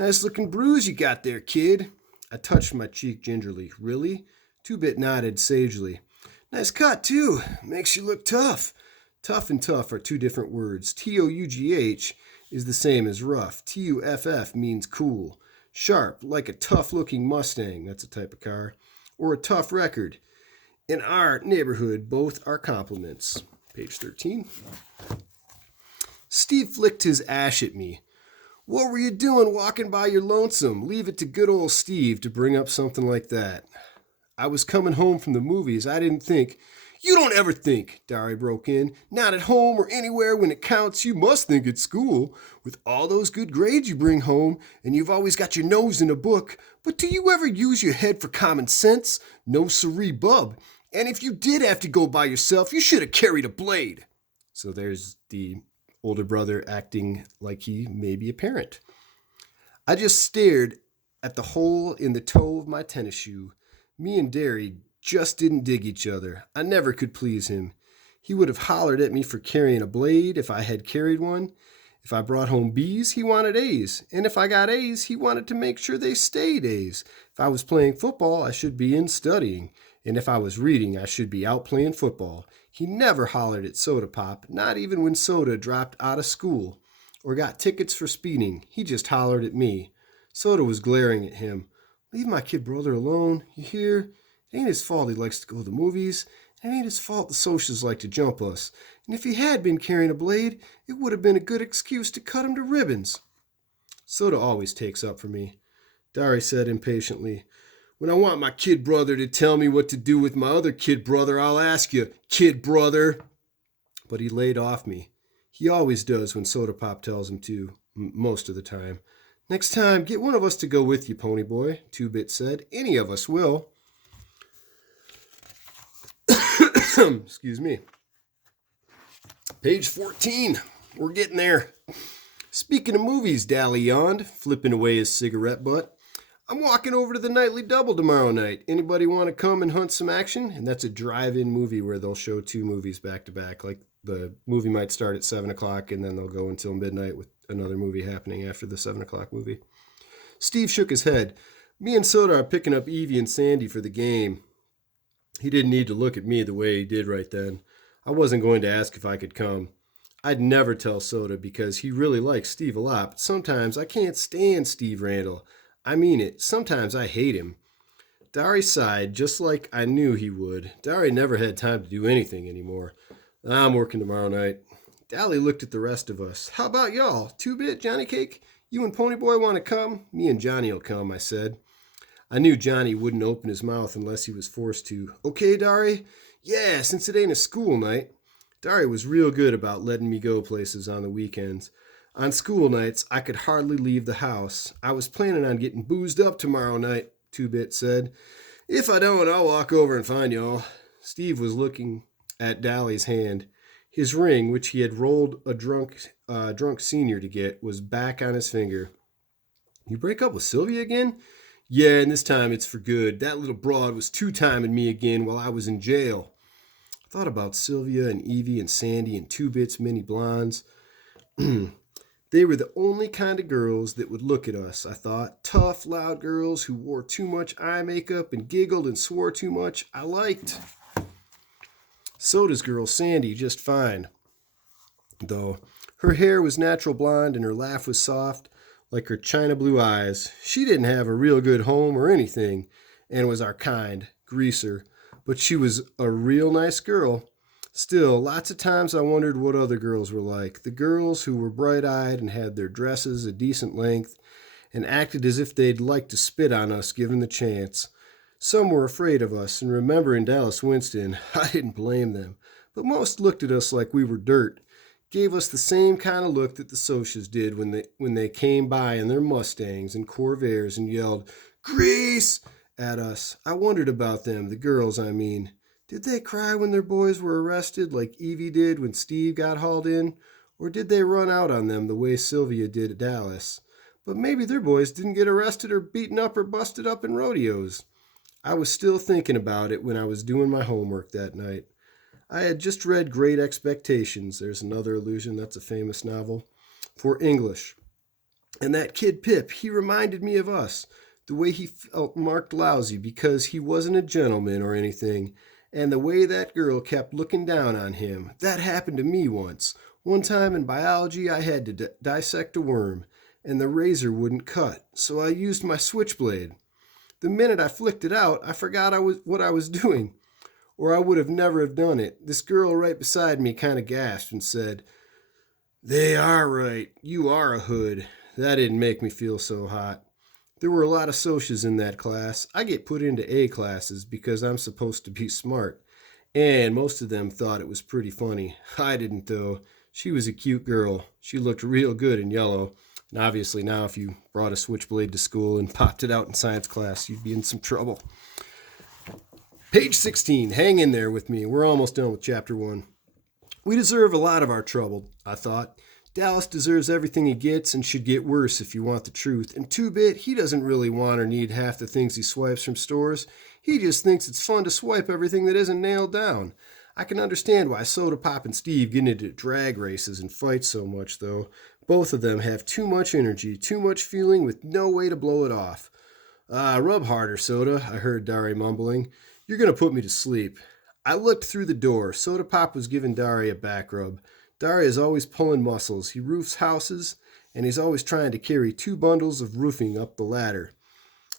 Nice looking bruise you got there, kid. I touched my cheek gingerly. Really? Two-Bit nodded sagely. Nice cut, too. Makes you look tough. Tough and tough are two different words. Tough is the same as rough. Tuff means cool. Sharp, like a tough looking Mustang, that's a type of car, or a tough record. In our neighborhood, both are compliments. Page 13. Steve flicked his ash at me. What were you doing walking by your lonesome? Leave it to good old Steve to bring up something like that. I was coming home from the movies. I didn't think. You don't ever think, Dari broke in. Not at home or anywhere when it counts. You must think at school. With all those good grades you bring home, and you've always got your nose in a book. But do you ever use your head for common sense? No siree, bub. And if you did have to go by yourself, you should have carried a blade. So there's the older brother acting like he may be a parent. I just stared at the hole in the toe of my tennis shoe. Me and Derry just didn't dig each other. I never could please him. He would have hollered at me for carrying a blade if I had carried one. If I brought home B's, he wanted A's. And if I got A's, he wanted to make sure they stayed A's. If I was playing football, I should be in studying. And if I was reading, I should be out playing football. He never hollered at Soda Pop, not even when Soda dropped out of school or got tickets for speeding. He just hollered at me. Soda was glaring at him. Leave my kid brother alone, you hear? It ain't his fault he likes to go to the movies. It ain't his fault the socials like to jump us. And if he had been carrying a blade, it would have been a good excuse to cut him to ribbons. Soda always takes up for me, Dari said impatiently. When I want my kid brother to tell me what to do with my other kid brother, I'll ask you, kid brother. But he laid off me. He always does when Soda Pop tells him to, most of the time. Next time, get one of us to go with you, Pony Boy, Two-Bit said. Any of us will. Excuse me. Page 14. We're getting there. Speaking of movies, Dally yawned, flipping away his cigarette butt. I'm walking over to the Nightly Double tomorrow night. Anybody want to come and hunt some action? And that's a drive-in movie where they'll show two movies back to back. Like the movie might start at 7 o'clock and then they'll go until midnight with another movie happening after the 7 o'clock movie. Steve shook his head. Me and Soda are picking up Evie and Sandy for the game. He didn't need to look at me the way he did right then. I wasn't going to ask if I could come. I'd never tell Soda because he really likes Steve a lot, but sometimes I can't stand Steve Randall. I mean it. Sometimes I hate him. Dari sighed, just like I knew he would. Dari never had time to do anything anymore. I'm working tomorrow night. Dally looked at the rest of us. How about y'all? Two-Bit, Johnny Cake? You and Pony Boy want to come? Me and Johnny'll come, I said. I knew Johnny wouldn't open his mouth unless he was forced to. Okay, Dari? Yeah, since it ain't a school night. Dari was real good about letting me go places on the weekends. On school nights, I could hardly leave the house. I was planning on getting boozed up tomorrow night, Two-Bit said. If I don't, I'll walk over and find y'all. Steve was looking at Dally's hand. His ring, which he had rolled a drunk senior to get, was back on his finger. You break up with Sylvia again? Yeah, and this time it's for good. That little broad was two-timing me again while I was in jail. I thought about Sylvia and Evie and Sandy and Two-Bit's mini blondes. They were the only kind of girls that would look at us, I thought. Tough, loud girls who wore too much eye makeup and giggled and swore too much. I liked. Soda's girl, Sandy, just fine. Though her hair was natural blonde and her laugh was soft, like her china blue eyes. She didn't have a real good home or anything, and was our kind, greaser. But she was a real nice girl. Still, lots of times I wondered what other girls were like. The girls who were bright-eyed and had their dresses a decent length and acted as if they'd like to spit on us given the chance. Some were afraid of us, and remembering Dallas Winston, I didn't blame them. But most looked at us like we were dirt, gave us the same kind of look that the Socias did when they came by in their Mustangs and Corvairs and yelled, "Grease!" at us. I wondered about them, the girls, I mean. Did they cry when their boys were arrested like Evie did when Steve got hauled in? Or did they run out on them the way Sylvia did at Dallas? But maybe their boys didn't get arrested or beaten up or busted up in rodeos. I was still thinking about it when I was doing my homework that night. I had just read Great Expectations. There's another allusion, that's a famous novel. For English. And that kid Pip, he reminded me of us. The way he felt marked lousy because he wasn't a gentleman or anything. And the way that girl kept looking down on him. That happened to me once. One time in biology, I had to dissect a worm, and the razor wouldn't cut, so I used my switchblade. The minute I flicked it out, I forgot what I was doing, or I would have never have done it. This girl right beside me kind of gasped and said, "They are right. You are a hood." That didn't make me feel so hot. There were a lot of socias in that class. I get put into A classes because I'm supposed to be smart, and most of them thought it was pretty funny. I didn't, though. She was a cute girl. She looked real good in yellow. And obviously now if you brought a switchblade to school and popped it out in science class, you'd be in some trouble. Page 16. Hang in there with me. We're almost done with chapter 1. We deserve a lot of our trouble, I thought. Dallas deserves everything he gets and should get worse if you want the truth. And 2-Bit, he doesn't really want or need half the things he swipes from stores. He just thinks it's fun to swipe everything that isn't nailed down. I can understand why Soda Pop and Steve get into drag races and fight so much, though. Both of them have too much energy, too much feeling with no way to blow it off. Rub harder, Soda, I heard Dari mumbling. You're going to put me to sleep. I looked through the door. Soda Pop was giving Dari a back rub. Dari is always pulling muscles. He roofs houses, and he's always trying to carry 2 bundles of roofing up the ladder.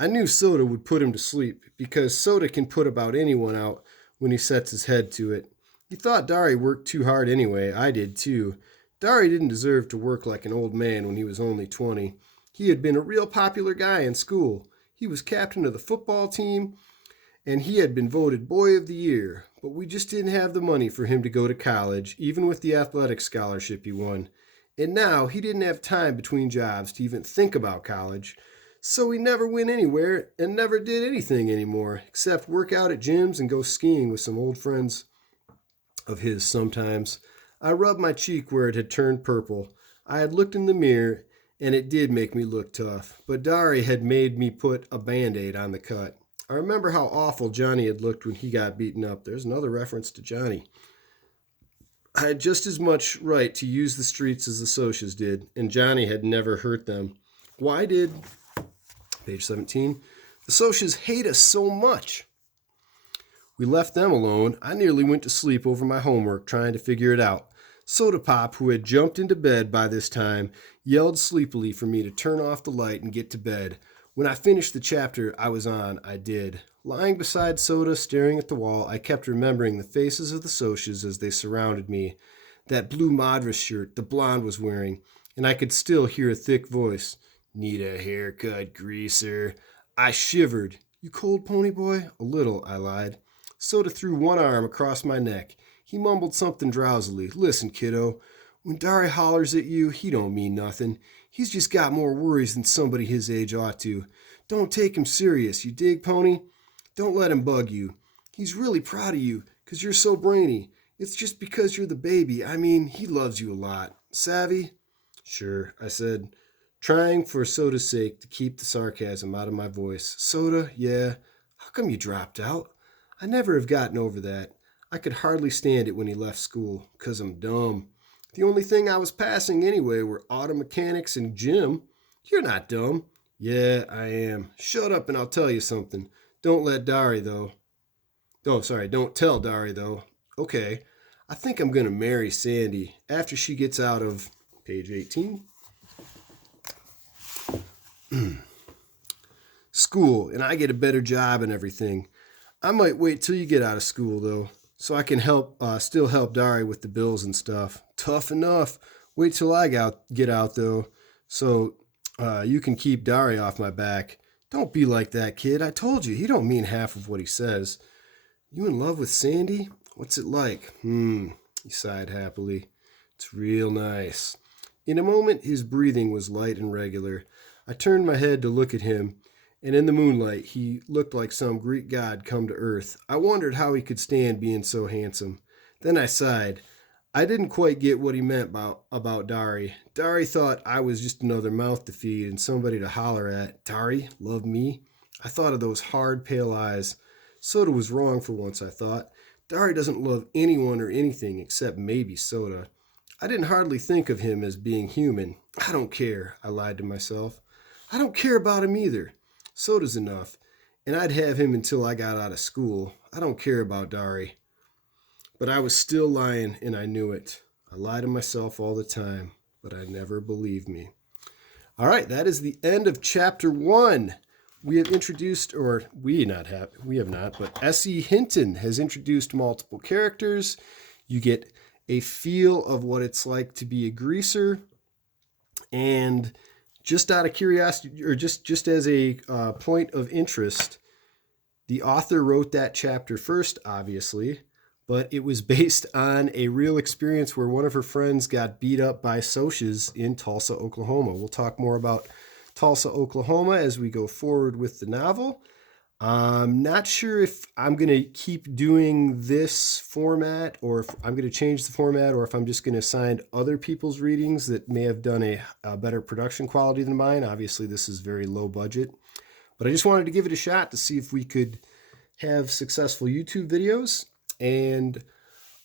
I knew Soda would put him to sleep, because Soda can put about anyone out when he sets his head to it. He thought Dari worked too hard anyway. I did too. Dari didn't deserve to work like an old man when he was only 20. He had been a real popular guy in school. He was captain of the football team, and he had been voted Boy of the Year, but we just didn't have the money for him to go to college, even with the athletic scholarship he won. And now he didn't have time between jobs to even think about college, so he never went anywhere and never did anything anymore, except work out at gyms and go skiing with some old friends of his sometimes. I rubbed my cheek where it had turned purple. I had looked in the mirror, and it did make me look tough, but Dari had made me put a Band-Aid on the cut. I remember how awful Johnny had looked when he got beaten up. There's another reference to Johnny. I had just as much right to use the streets as the Socias did, and Johnny had never hurt them. Why did, page 17, the Socias hate us so much? We left them alone. I nearly went to sleep over my homework trying to figure it out. Soda Pop, who had jumped into bed by this time, yelled sleepily for me to turn off the light and get to bed. When I finished the chapter I was on, I did. Lying beside Soda, staring at the wall, I kept remembering the faces of the Socias as they surrounded me. That blue Madras shirt the blonde was wearing, and I could still hear a thick voice. "Need a haircut, greaser." I shivered. "You cold, pony boy?" "A little," I lied. Soda threw one arm across my neck. He mumbled something drowsily. "Listen, kiddo, when Dari hollers at you, he don't mean nothing. He's just got more worries than somebody his age ought to. Don't take him serious, you dig, pony? Don't let him bug you. He's really proud of you, 'cause you're so brainy. It's just because you're the baby. I mean, he loves you a lot. Savvy?" "Sure," I said, trying for Soda's sake to keep the sarcasm out of my voice. "Soda, yeah. How come you dropped out?" I never have gotten over that. I could hardly stand it when he left school, 'cause I'm dumb. The only thing I was passing anyway were auto mechanics and gym. "You're not dumb." "Yeah, I am. Shut up and I'll tell you something. Don't let Dari, though. Don't tell Dari, though." "Okay. I think I'm going to marry Sandy after she gets out of," page 18, "school, and I get a better job and everything. I might wait till you get out of school, though, so I can still help Dari with the bills and stuff." "Tough enough. Wait till I get out, though, so you can keep Dari off my back." "Don't be like that, kid. I told you, he don't mean half of what he says." "You in love with Sandy? What's it like?" He sighed happily. "It's real nice." In a moment, his breathing was light and regular. I turned my head to look at him, and in the moonlight, he looked like some Greek god come to earth. I wondered how he could stand being so handsome. Then I sighed. I didn't quite get what he meant about Dari. Dari thought I was just another mouth to feed and somebody to holler at. Dari, love me? I thought of those hard, pale eyes. Soda was wrong for once, I thought. Dari doesn't love anyone or anything except maybe Soda. I didn't hardly think of him as being human. I don't care, I lied to myself. I don't care about him either. Soda's enough, and I'd have him until I got out of school. I don't care about Dari. But I was still lying, and I knew it. I lie to myself all the time, but I never believe me. All right, that is the end of chapter 1. We have introduced, or we have not, but S.E. Hinton has introduced multiple characters. You get a feel of what it's like to be a greaser. And just out of curiosity, or just as a point of interest, the author wrote that chapter first, obviously, but it was based on a real experience where one of her friends got beat up by Socs in Tulsa, Oklahoma. We'll talk more about Tulsa, Oklahoma as we go forward with the novel. I'm not sure if I'm going to keep doing this format or if I'm going to change the format or if I'm just going to assign other people's readings that may have done a better production quality than mine. Obviously, this is very low budget, but I just wanted to give it a shot to see if we could have successful YouTube videos. And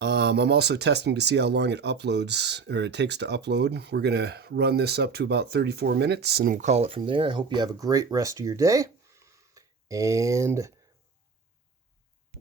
I'm also testing to see how long it uploads, or it takes to upload. We're going to run this up to about 34 minutes and we'll call it from there. I hope you have a great rest of your day. And